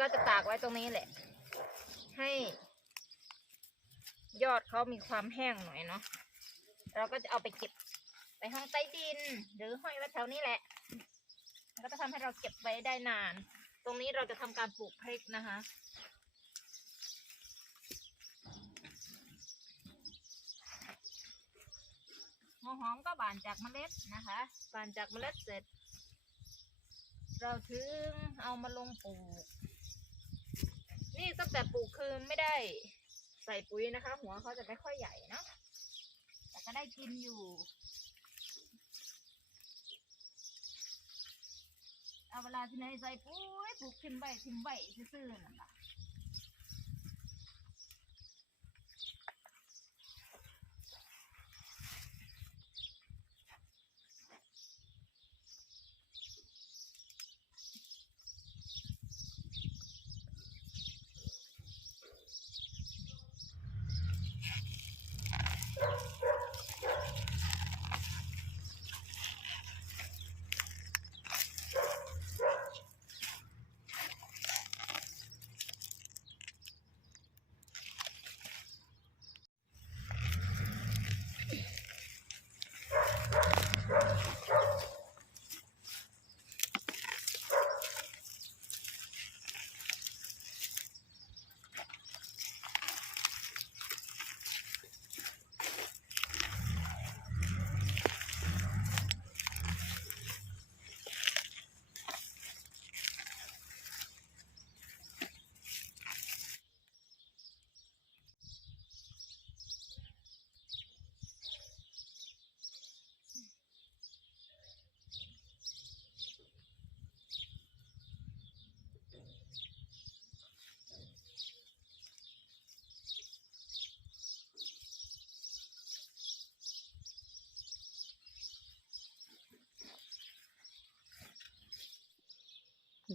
ก็จะตากไว้ตรงนี้แหละ ให้ ยอดเขามีความแห้งหน่อยเนาะเราก็จะเอาไปเก็บไปห้องใต้ดิน หรือห้อยไว้แถวนี้แหละก็จะทำให้เราเก็บไว้ได้นาน ตรงนี้เราจะทำการปลูกพริกนะคะ หัวหอมก็บานจากเมล็ดนะคะ บานจากเมล็ดเสร็จ เราถึงเอามาลงปลูก นี่ตั้งแต่ปลูกคือไม่ได้ใส่ปุ๋ยนะคะ หัวเขาจะไม่ค่อยใหญ่เนะแต่ก็ได้กินอยู่ เอาเวลาที่ไหนใส่ปุ๋ยปลูกทิ้งใบทิ้งใบซื่อๆนั่นแหละ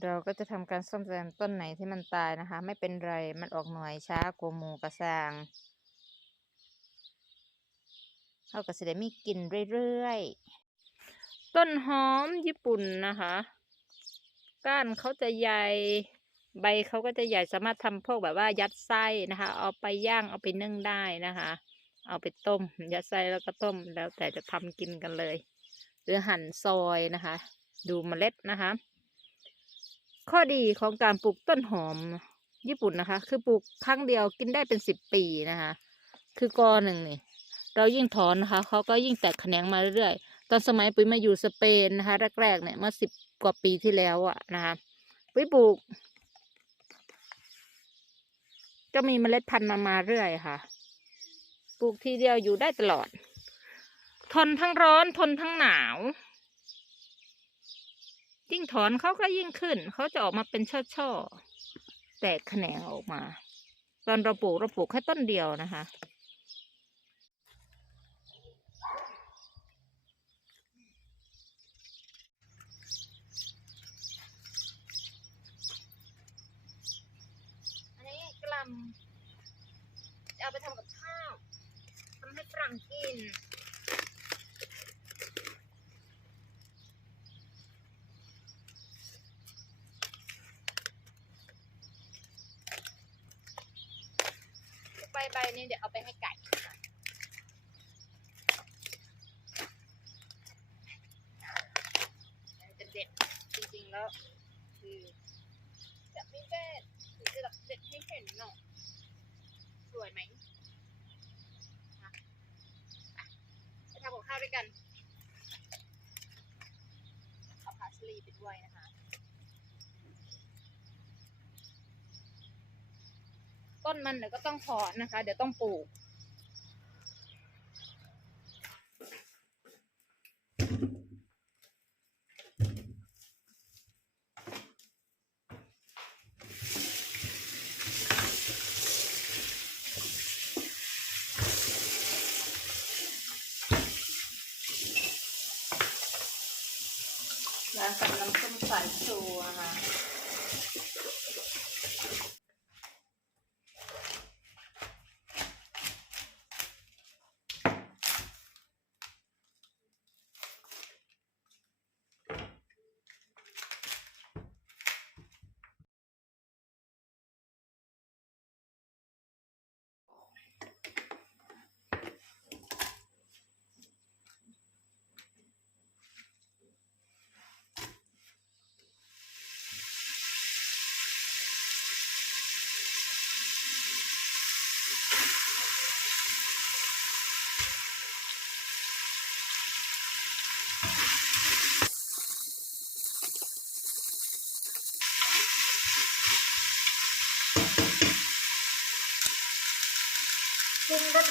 เราก็จะทำการซ่อมแซมต้นไหนที่มันตายนะคะ ไม่เป็นไรมันออกหน่วยช้ากว่าหมูกระซางเขาก็จะได้มีกลิ่นเรื่อยๆ ต้นหอมญี่ปุ่นนะคะ ก้านเขาจะใหญ่ ใบเขาก็จะใหญ่สามารถทำพวกแบบว่ายัดไส้นะคะ เอาไปย่างเอาไปนึ่งได้นะคะ เอาไปต้ม ยัดไส้แล้วก็ต้มแล้วแต่จะทำกินกันเลย หรือหั่นซอยนะคะ ดูเมล็ดนะคะ ข้อดีของการปลูกต้นหอมญี่ปุ่นนะคะ คือปลูกครั้งเดียวกินได้เป็นสิบปีนะคะ คือกอหนึ่งนี่ เรายิ่งถอนนะคะเขาก็ยิ่งแตกแขนงมาเรื่อยๆ ตอนสมัยปุ๋ยมาอยู่สเปนนะคะแรกๆเนี่ยเมื่อสิบกว่าปีที่แล้วอะนะคะปุ๋ยปลูก ก็มีเมล็ดพันธุ์มามาเรื่อยค่ะ ปลูกทีเดียวอยู่ได้ตลอด ทนทั้งร้อนทนทั้งหนาว ยิ่งถอนเขาก็ยิ่งขึ้น เขาจะออกมาเป็นช่อๆ แตกแขนงออกมา ตอนเราปลูกเราปลูกแค่ต้นเดียวนะคะ อันนี้กลัมจะเอาไปทำกับข้าวทำให้ฝรั่งกิน ใบใบนี้เดี๋ยวเอาไปให้ไก่จะเด็ดจริงๆแล้วคือจะไม่เด็ดคือจะแบบเด็ดให้เห็นหน่อยสวยไหมอะอะไปทำกับข้าวด้วยกันเอาพาสลีไปด้วยนะคะ ต้นมันเดี๋ยวก็ต้องถอนนะคะ เดี๋ยวต้องปลูกแล้วกับน้ำส้มสายชูนะคะ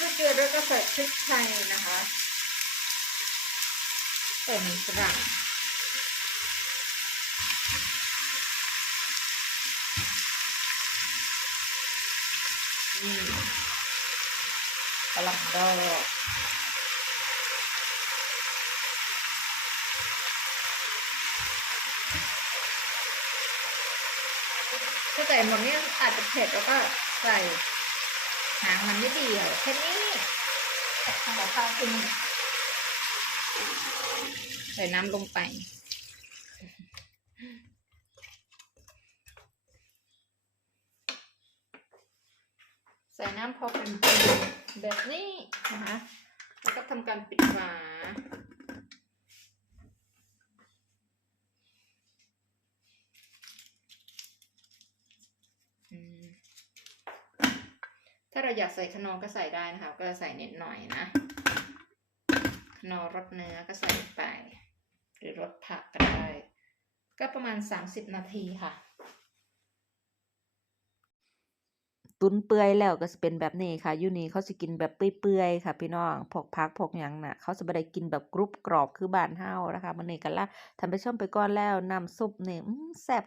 สด้วยเกลือด้วยก็ใส่พริกไทยนะคะใส่มันฝรั่งนี่กระหล่ำดอกถ้าใส่หมดเนี่ยอาจจะเผ็ดแล้วก็ใส่ หางมันไม่เดียวแค่นี้แต่ทำกับข้าวขึ้นใส่น้ำลงไป ใส่น้ำพอเป็นปีแบบนี้นะคะ แล้วก็ทำการปิดฝา ถ้าเราอยากใส่ขนอก็ใส่ได้นะคะ ก็ใส่นิดหน่อยนะขนอรสเนื้อก็ใส่ไป หรือรสผักก็ได้ ก็ประมาณ 30 นาทีค่ะ ตุนเปื่อยแล้วก็สิเป็นแบบนี้ค่ะยูนี่เขาสิกินแบบเปื่อยๆค่ะ พี่น้องพกผักพกหยังน่ะ เขาสิบ่ได้กินแบบกรุบกรอบคือบ้านเฮานะคะมื้อนี้ก็ลาท่านผู้ชมไปก่อนแล้วน้ำซุปเนี่อื้อแซ่บ